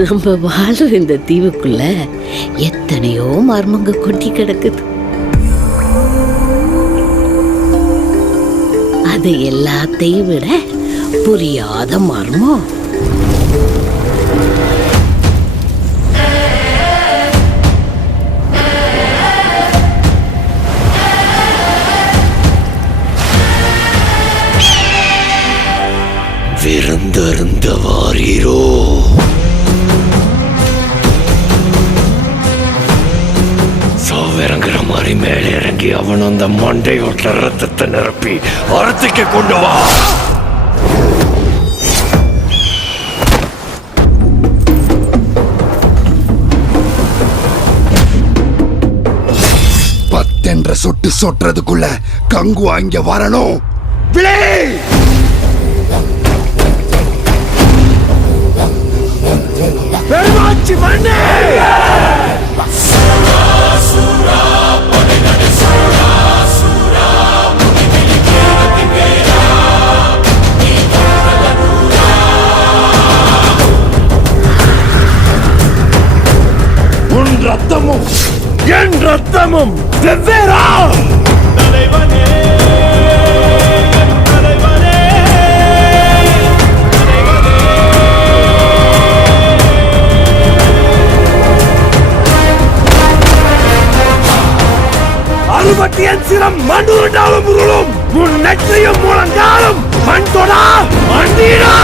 நம்ம வாழ்ற இந்த தீவுக்குள்ள எத்தனையோ மர்மங்க கொட்டி கிடக்குது. அது எல்லாத்தையும் விட புரியாத மர்மம் விருந்தருந்த வாரீரோ? சாவிறங்குற மாதிரி மேலே இறங்கி அவன் அந்த மண்டையோட்ட ரத்தத்தை நிரப்பி அறுத்துக்கு கொண்டு வா. பத்தென்ற சொட்டு சொட்டுறதுக்குள்ள கங்கு அங்க வரணும். விளை பெருமாச்சி மண்ணே! உன் ரத்தமும் என் ரத்தமும் வெவ்வேறா? தலைவனே அறுபத்தியன் சிரம் மண்ணுருண்டாலும் உருளும் உன் நெற்றியும் முழங்காலும் மண் தொடா மண்டீடா.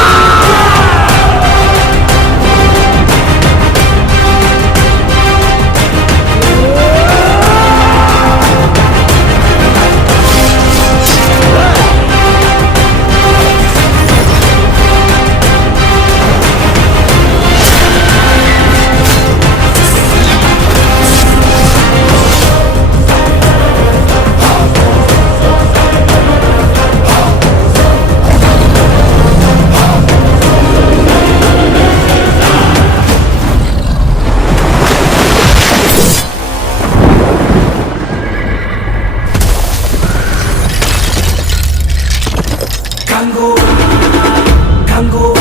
Kango